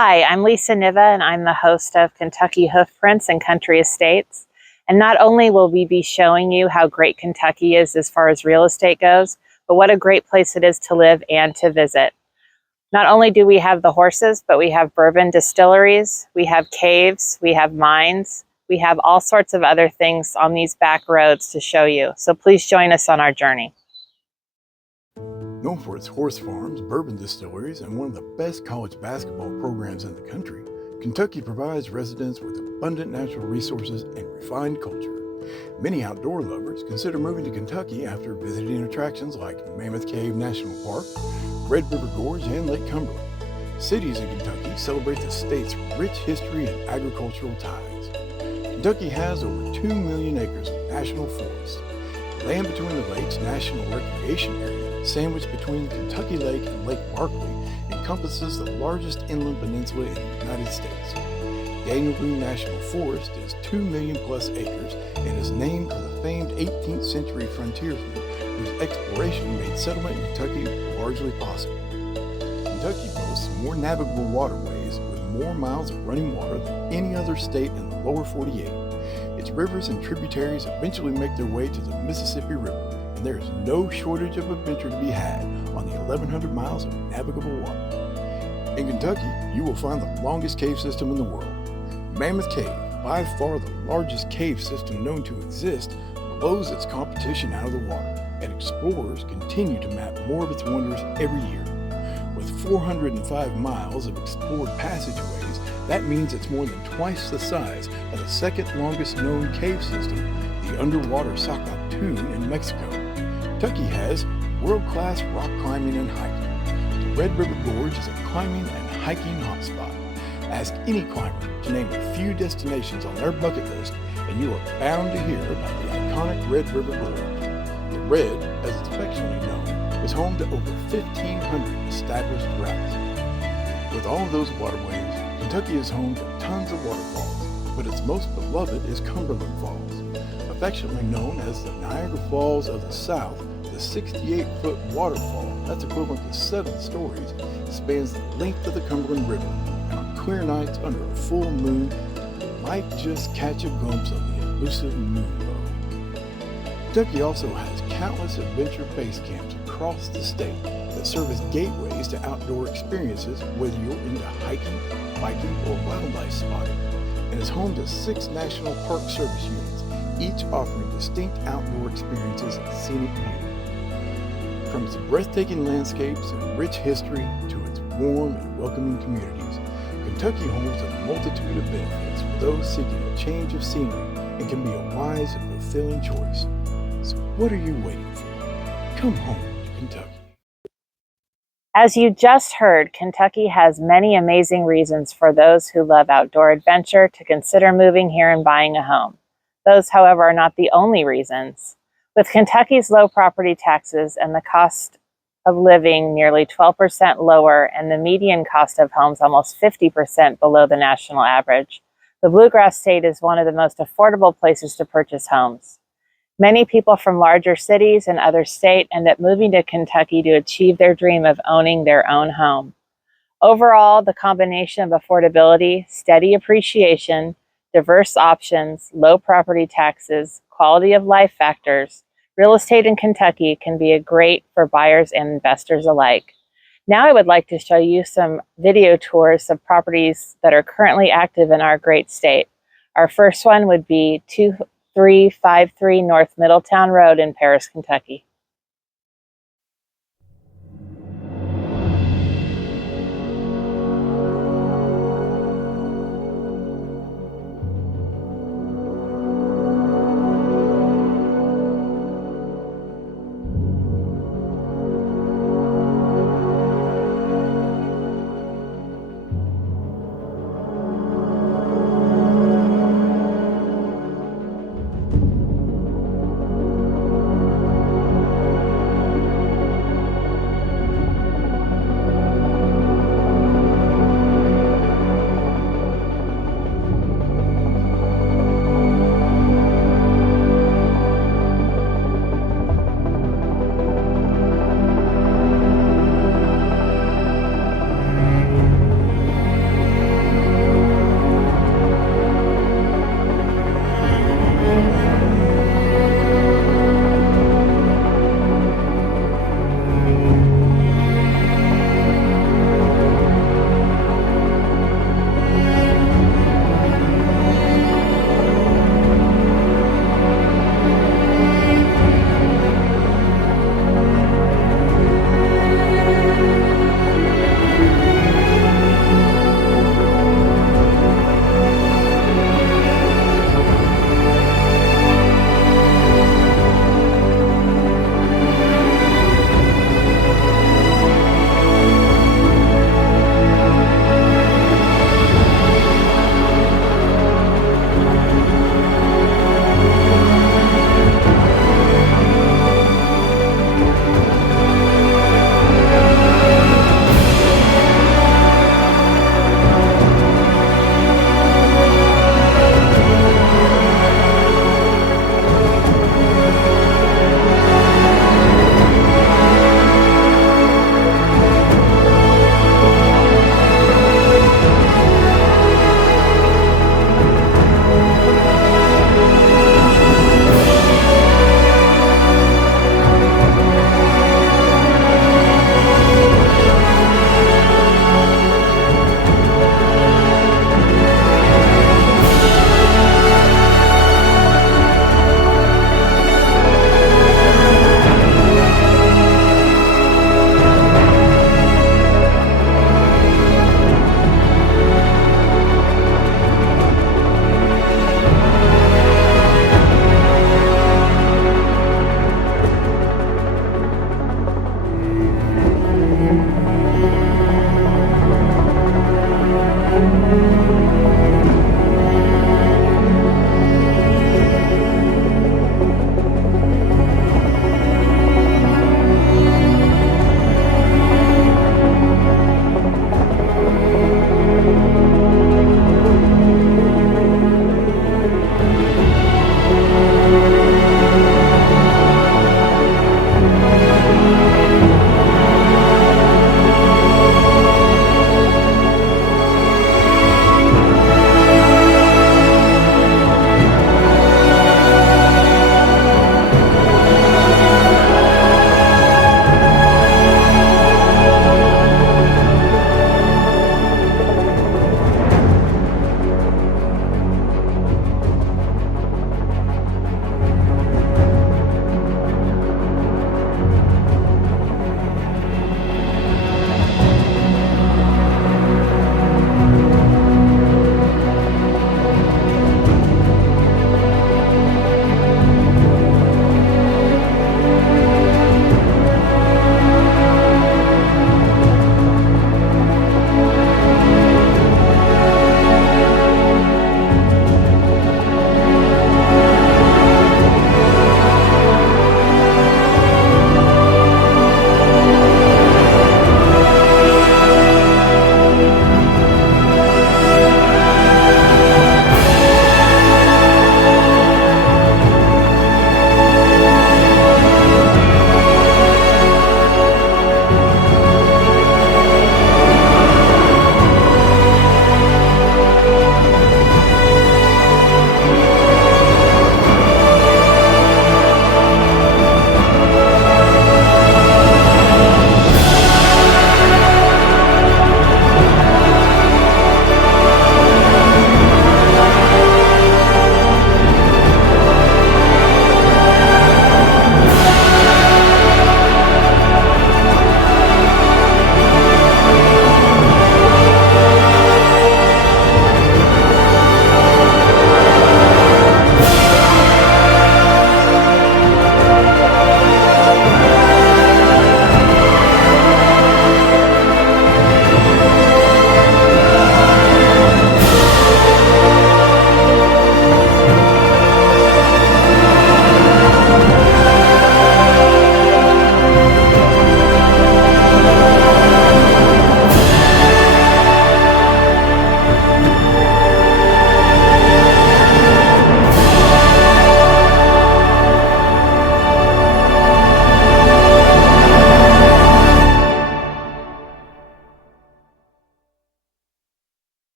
Hi, I'm Lisa Niva, and I'm the host of Kentucky Hoofprints and Country Estates. And not only will we be showing you how great Kentucky is as far as real estate goes, but what a great place it is to live and to visit. Not only do we have the horses, but we have bourbon distilleries, we have caves, we have mines, we have all sorts of other things on these back roads to show you. So please join us on our journey. Known for its horse farms, bourbon distilleries, and one of the best college basketball programs in the country, Kentucky provides residents with abundant natural resources and refined culture. Many outdoor lovers consider moving to Kentucky after visiting attractions like Mammoth Cave National Park, Red River Gorge, and Lake Cumberland. Cities in Kentucky celebrate the state's rich history and agricultural ties. Kentucky has over 2 million acres of national forest. Land Between the Lakes National Recreation Area, sandwiched between Kentucky Lake and Lake Barkley, encompasses the largest inland peninsula in the United States. Daniel Boone National Forest is 2 million plus acres and is named for the famed 18th century frontiersman whose exploration made settlement in Kentucky largely possible. Kentucky boasts more navigable waterways with more miles of running water than any other state in the lower 48. Its rivers and tributaries eventually make their way to the Mississippi River, and there is no shortage of adventure to be had on the 1,100 miles of navigable water. In Kentucky, you will find the longest cave system in the world. Mammoth Cave, by far the largest cave system known to exist, blows its competition out of the water, and explorers continue to map more of its wonders every year. With 405 miles of explored passageways, that means it's more than twice the size of the second longest known cave system, the underwater Sacatun in Mexico. Kentucky has world-class rock climbing and hiking. The Red River Gorge is a climbing and hiking hotspot. Ask any climber to name a few destinations on their bucket list, and you are bound to hear about the iconic Red River Gorge. The Red, as it's affectionately known, is home to over 1,500 established routes. With all of those waterways, Kentucky is home to tons of waterfalls, but its most beloved is Cumberland Falls. Affectionately known as the Niagara Falls of the South, the 68-foot waterfall, that's equivalent to 7 stories, spans the length of the Cumberland River, and on clear nights under a full moon, you might just catch a glimpse of the elusive moonbow. Kentucky also has countless adventure base camps across the state that serve as gateways to outdoor experiences, whether you're into hiking, biking, or wildlife spotting, and is home to 6 National Park Service units, each offering distinct outdoor experiences and scenic beauty. From its breathtaking landscapes and rich history to its warm and welcoming communities, Kentucky holds a multitude of benefits for those seeking a change of scenery and can be a wise and fulfilling choice. So what are you waiting for? Come home to Kentucky. As you just heard, Kentucky has many amazing reasons for those who love outdoor adventure to consider moving here and buying a home. Those, however, are not the only reasons. With Kentucky's low property taxes and the cost of living nearly 12% lower and the median cost of homes almost 50% below the national average, the Bluegrass State is one of the most affordable places to purchase homes. Many people from larger cities and other states end up moving to Kentucky to achieve their dream of owning their own home. Overall, the combination of affordability, steady appreciation, diverse options, low property taxes, quality of life factors, real estate in Kentucky can be great for buyers and investors alike. Now I would like to show you some video tours of properties that are currently active in our great state. Our first one would be 2353 North Middletown Road in Paris, Kentucky.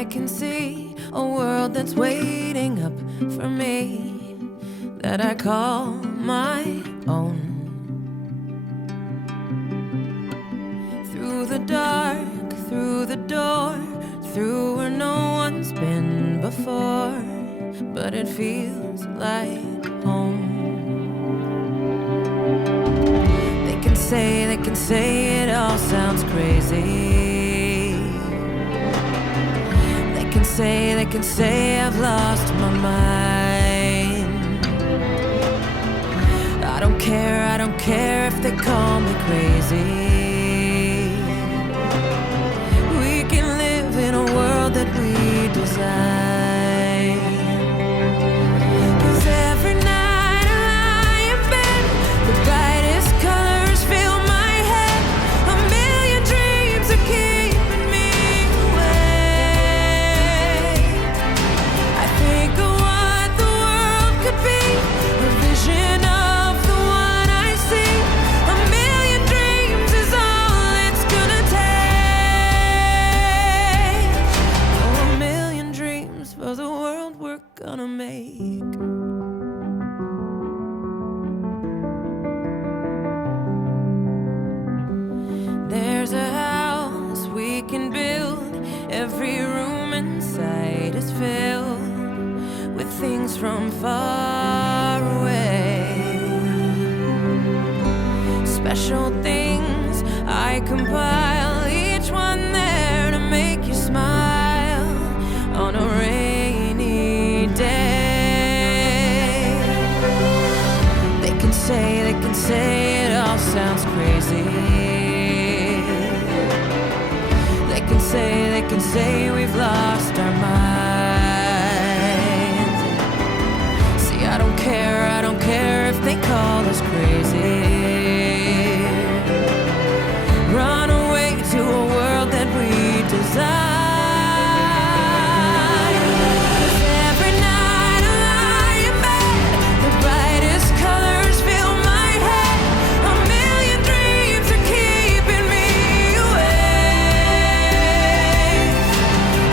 I can see a world that's waiting up for me, that I call my own. Through the dark, through the door, through where no one's been before, but it feels like home. They can say it all sounds crazy. They can say I've lost my mind. I don't care if they call me crazy. We can live in a world that we design. 'Cause every night I lie in bed, the brightest colors fill my head. A million dreams are keeping me awake. I think of what the world could be, a vision of the one I see. A million dreams is all it's gonna take. Oh, a million dreams for the world we're gonna make. There's a house we can build. Every room inside is filled with things from far away. Special things I compile, each one there to make you smile on a rainy day. They can say it all sounds crazy. They can say we've lost our minds. See, I don't care if they call us crazy. Run away to a world that we design. 'Cause every night I lie in bed, the brightest colors fill my head. A million dreams are keeping me awake.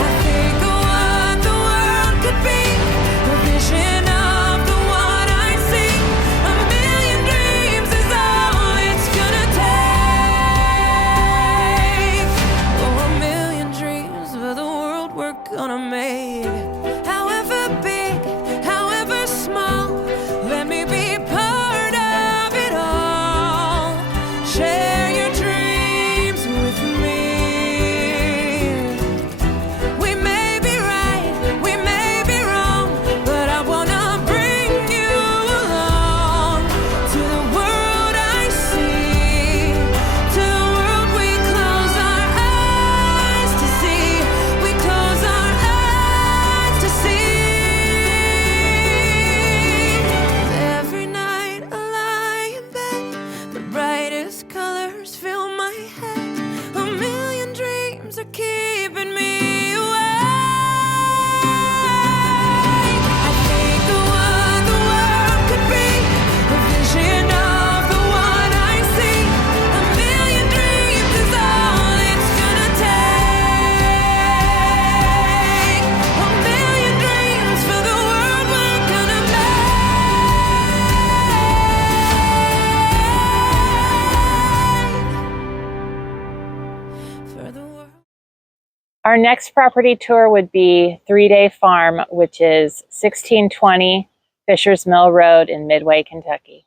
I think of what the world could be, a vision of the one I see. A million dreams is all it's gonna take. Oh, a million dreams for the world we're gonna make. However big, however small, let me be part of it all. Share your dreams with me. We may be right, we may be wrong, but I wanna bring you along to the world I see, to the world we close our eyes to see. We close our eyes to see. Every night I lie in bed, the brightest colors fill my head. A million dreams are keeping me awake. I think of what the world could be, a vision of the one I see. A million dreams is all it's gonna take. A million dreams for the world we're gonna make. For the world. Our next property tour would be 3-Day Farm, which is 1620 Fisher's Mill Road in Midway, Kentucky.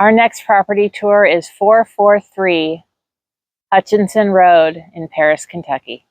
Our next property tour is 443 Hutchinson Road in Paris, Kentucky.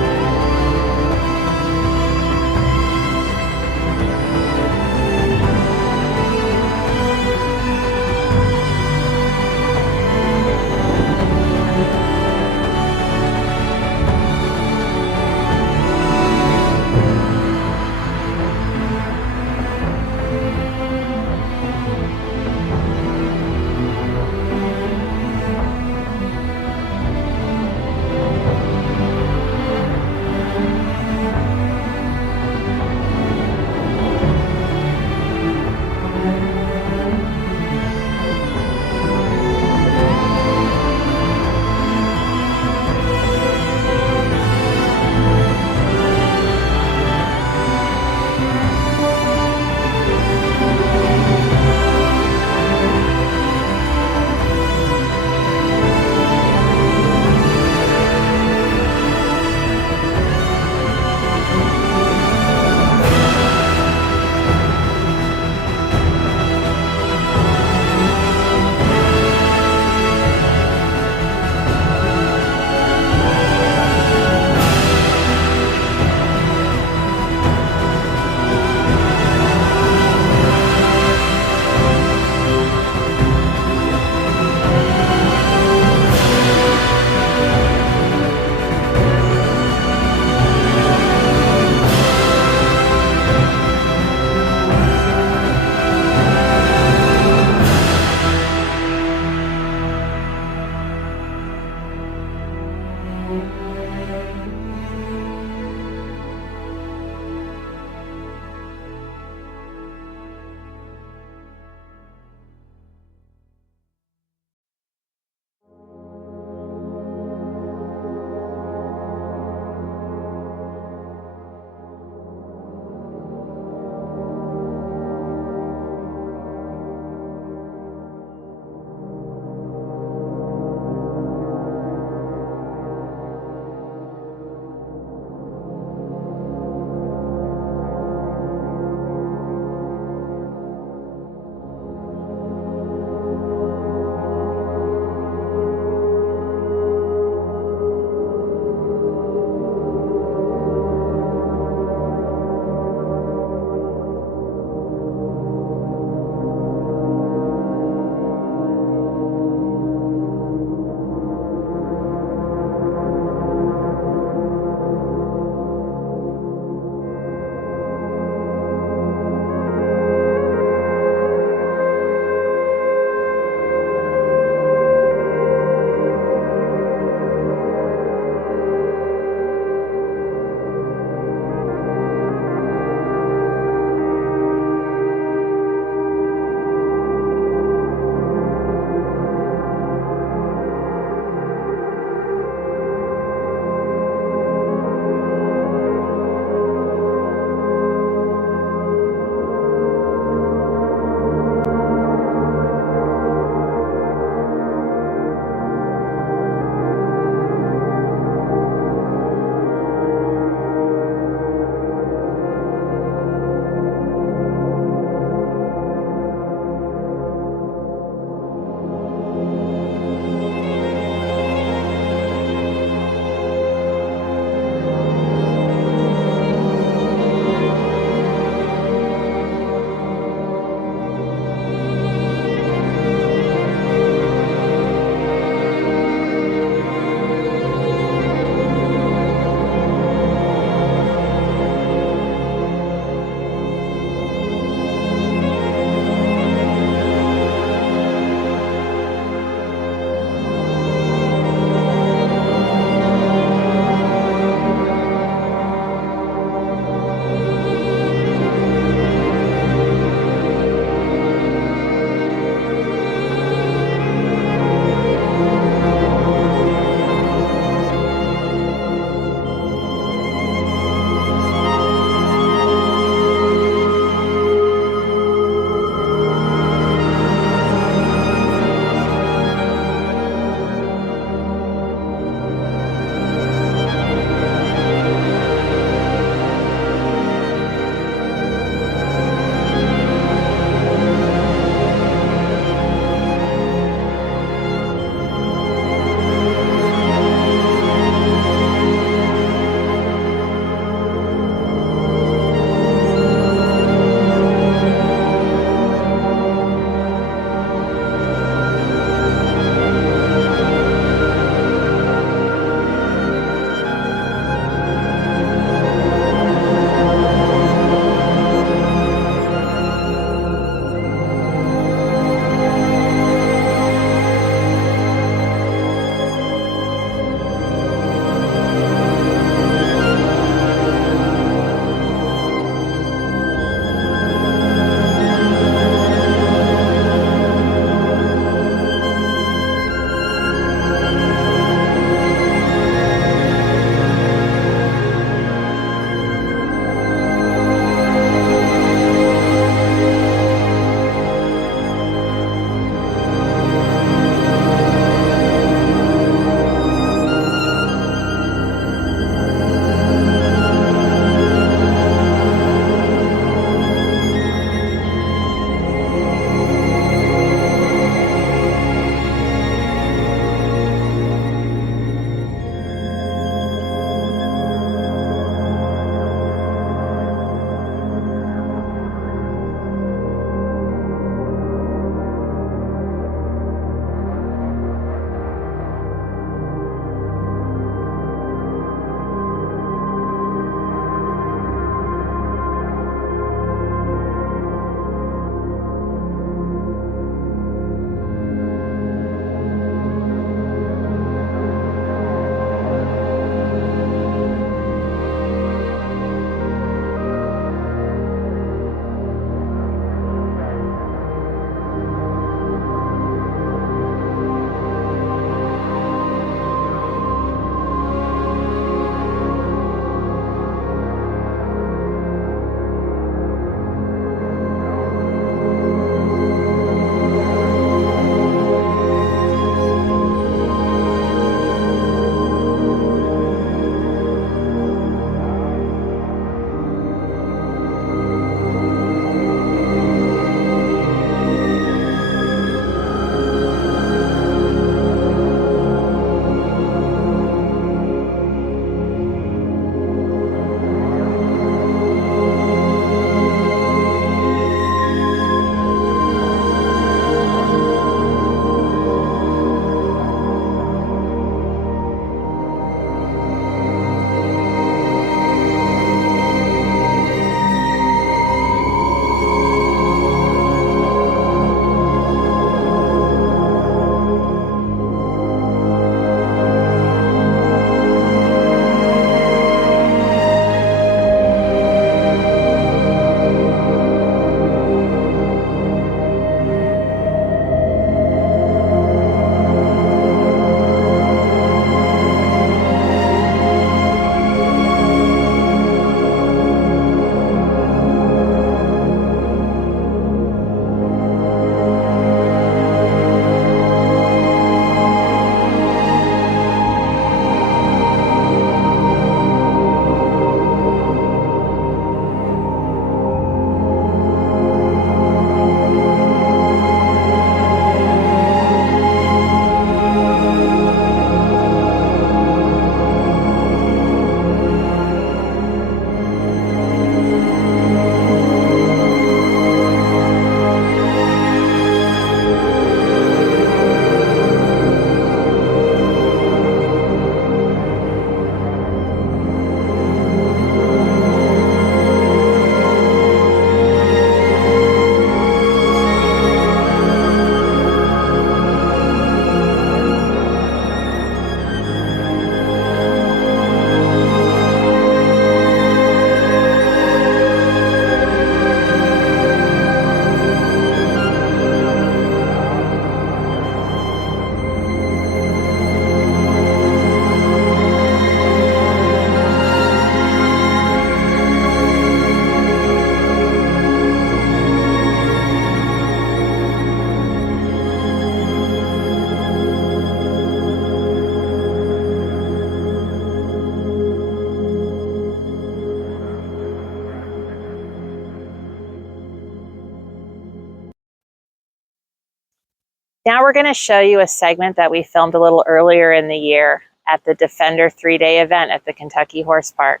Now we're going to show you a segment that we filmed a little earlier in the year at the Defender 3-day event at the Kentucky Horse Park.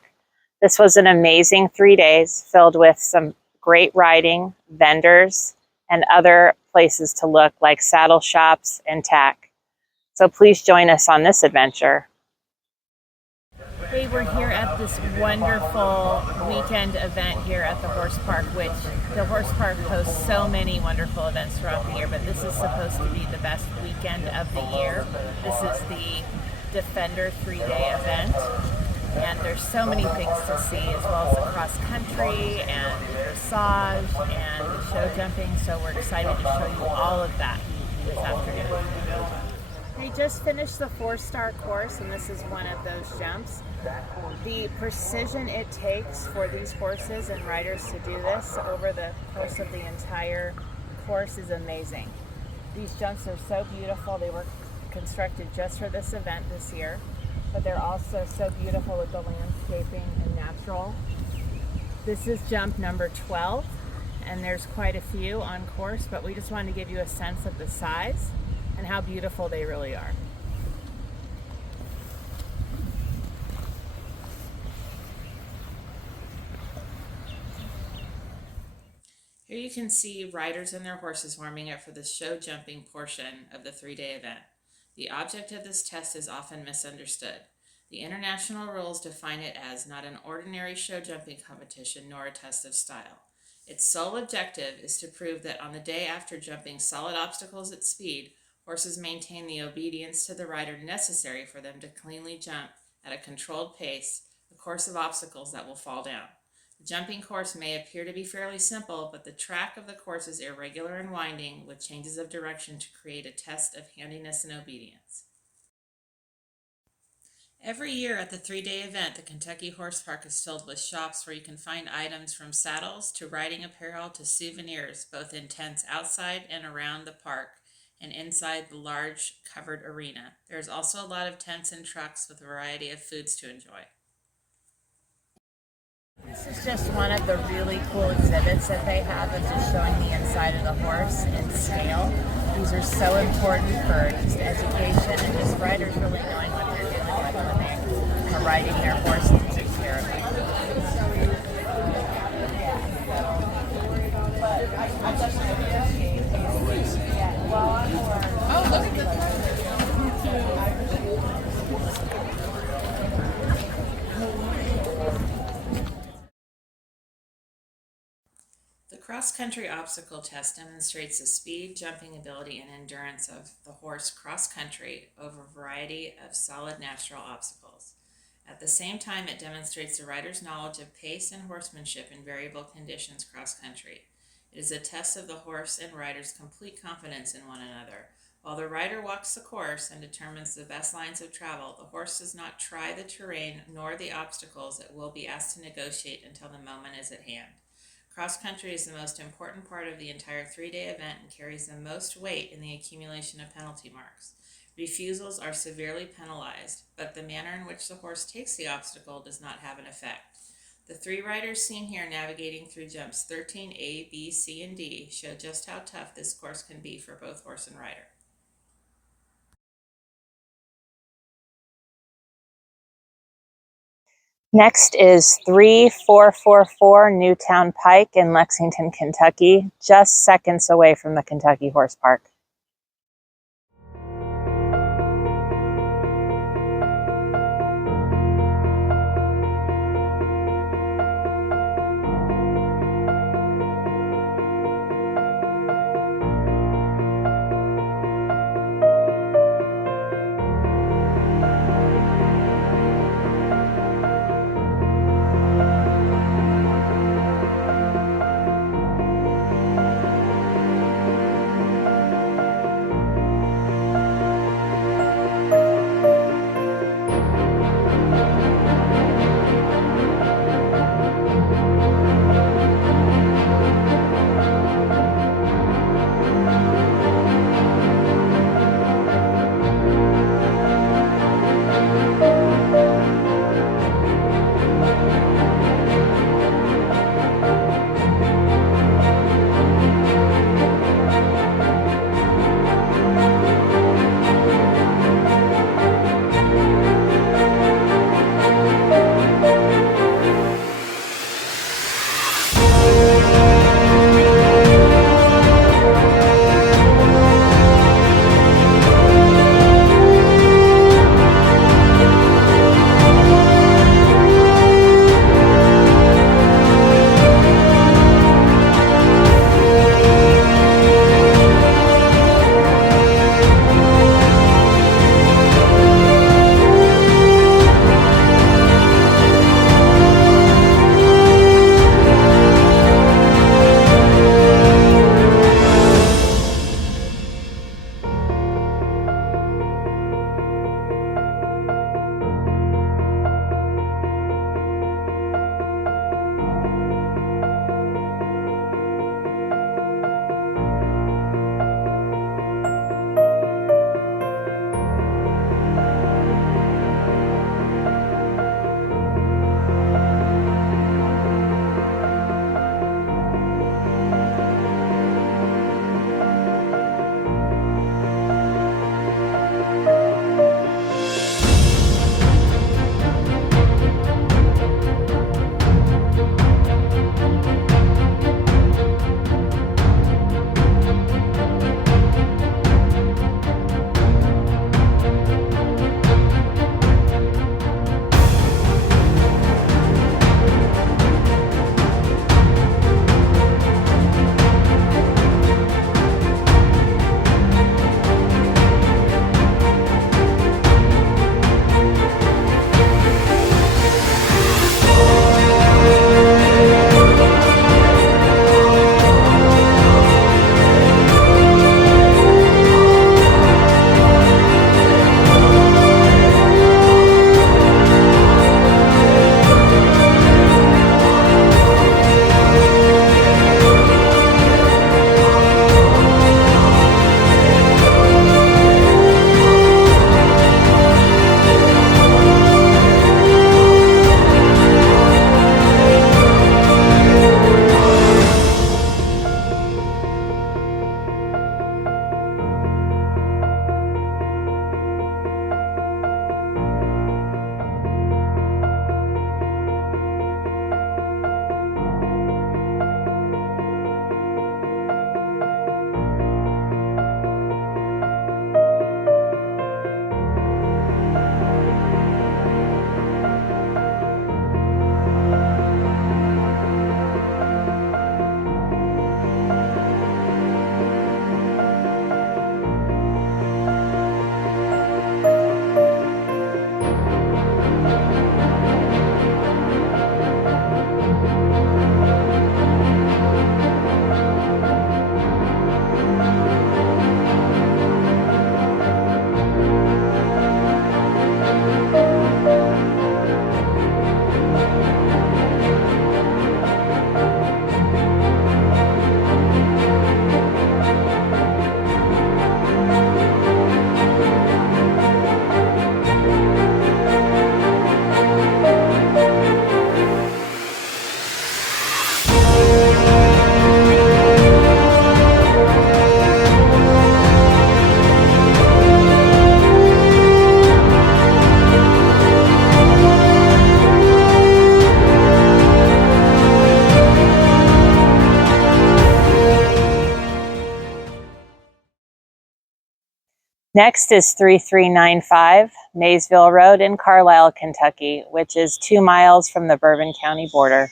This was an amazing 3 days filled with some great riding, vendors, and other places to look like saddle shops and tack. So please join us on this adventure. Hey, we're here at this wonderful weekend event here at the Horse Park, which the Horse Park hosts so many wonderful events throughout the year, but this is supposed to be the best weekend of the year. This is the Defender 3-day event, and there's so many things to see, as well as the cross country and dressage and show jumping, so we're excited to show you all of that this afternoon. We just finished the 4-star course, and this is one of those jumps. The precision it takes for these horses and riders to do this over the course of the entire course is amazing. These jumps are so beautiful. They were constructed just for this event this year, but they're also so beautiful with the landscaping and natural. This is jump number 12, and there's quite a few on course, but we just wanted to give you a sense of the size and how beautiful they really are. Here you can see riders and their horses warming up for the show jumping portion of the 3-day event. The object of this test is often misunderstood. The international rules define it as not an ordinary show jumping competition nor a test of style. Its sole objective is to prove that on the day after jumping solid obstacles at speed, horses maintain the obedience to the rider necessary for them to cleanly jump at a controlled pace a course of obstacles that will fall down. The jumping course may appear to be fairly simple, but the track of the course is irregular and winding, with changes of direction to create a test of handiness and obedience. Every year at the 3-day event, the Kentucky Horse Park is filled with shops where you can find items from saddles to riding apparel to souvenirs, both in tents outside and around the park and inside the large covered arena. There's also a lot of tents and trucks with a variety of foods to enjoy. This is just one of the really cool exhibits that they have of just showing the inside of the horse in scale. These are so important for just education and just riders really knowing what they're doing when they are riding their horse and take care of it. Oh, look at the The cross-country obstacle test demonstrates the speed, jumping ability, and endurance of the horse cross-country over a variety of solid natural obstacles. At the same time, it demonstrates the rider's knowledge of pace and horsemanship in variable conditions cross-country. It is a test of the horse and rider's complete confidence in one another. While the rider walks the course and determines the best lines of travel, the horse does not try the terrain nor the obstacles it will be asked to negotiate until the moment is at hand. Cross-country is the most important part of the entire 3-day event and carries the most weight in the accumulation of penalty marks. Refusals are severely penalized, but the manner in which the horse takes the obstacle does not have an effect. The 3 riders seen here navigating through jumps 13A, B, C, and D show just how tough this course can be for both horse and rider. Next is 3444 Newtown Pike in Lexington, Kentucky, just seconds away from the Kentucky Horse Park. Next is 3395 Maysville Road in Carlisle, Kentucky, which is 2 miles from the Bourbon County border.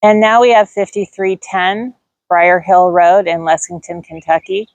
And now we have 5310 Briar Hill Road in Lexington, Kentucky.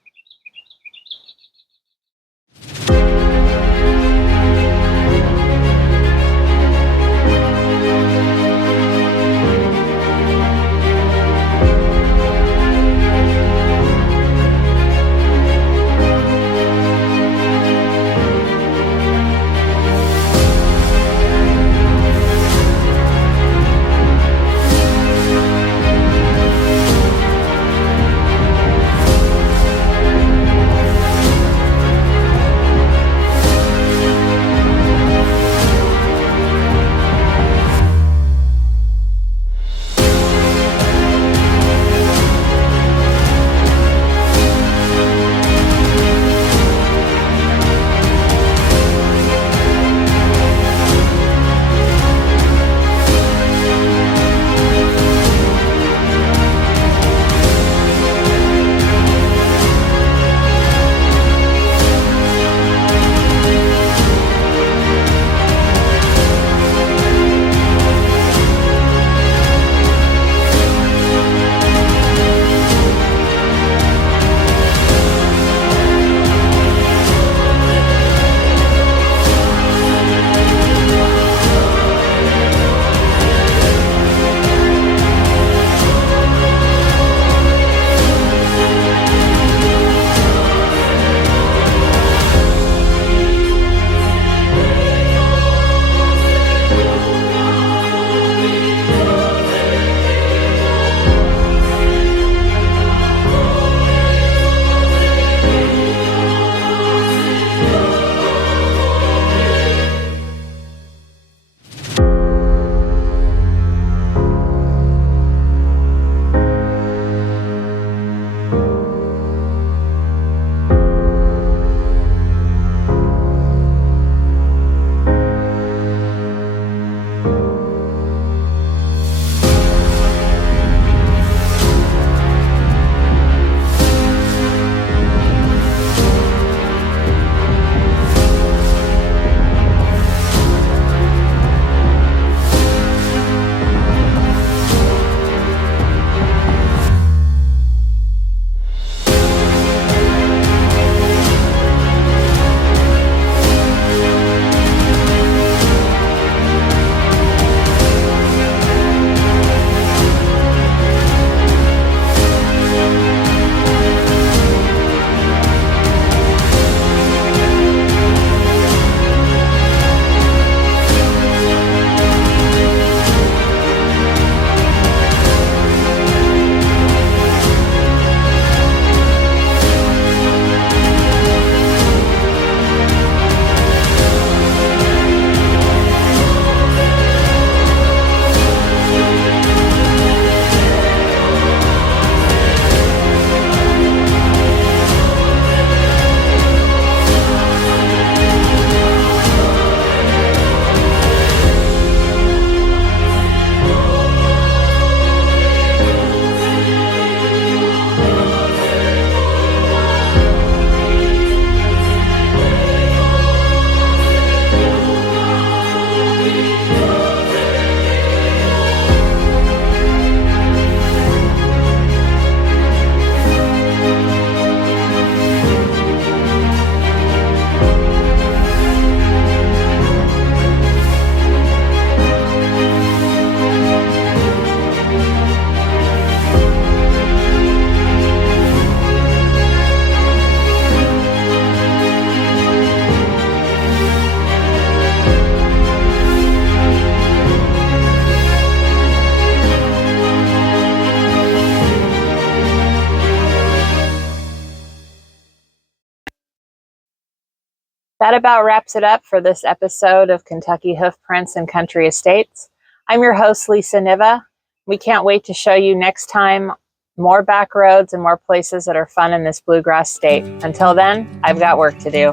That about wraps it up for this episode of Kentucky Hoofprints and Country Estates. I'm your host, Lisa Niva. We can't wait to show you next time more back roads and more places that are fun in this bluegrass state. Until then, I've got work to do.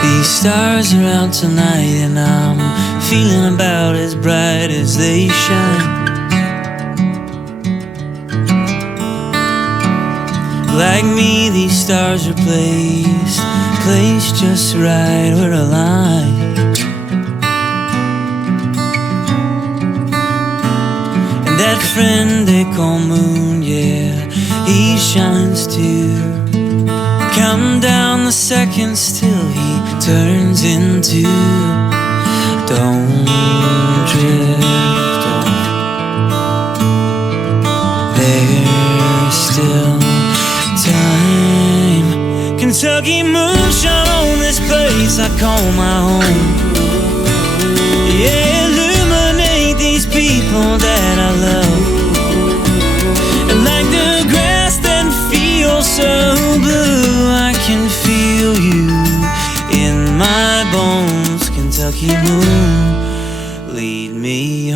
These stars are out tonight and I'm feeling about as bright as they shine. Like me, these stars are placed place just right, we're aligned. And that friend they call Moon, yeah, he shines too. Counting down the seconds till he turns into. Don't drift off. There's still time. Kentucky moonshine on this place I call my home. Yeah, illuminate these people that I love. And like the grass that feels so blue, I can feel you in my bones. Kentucky moon, lead me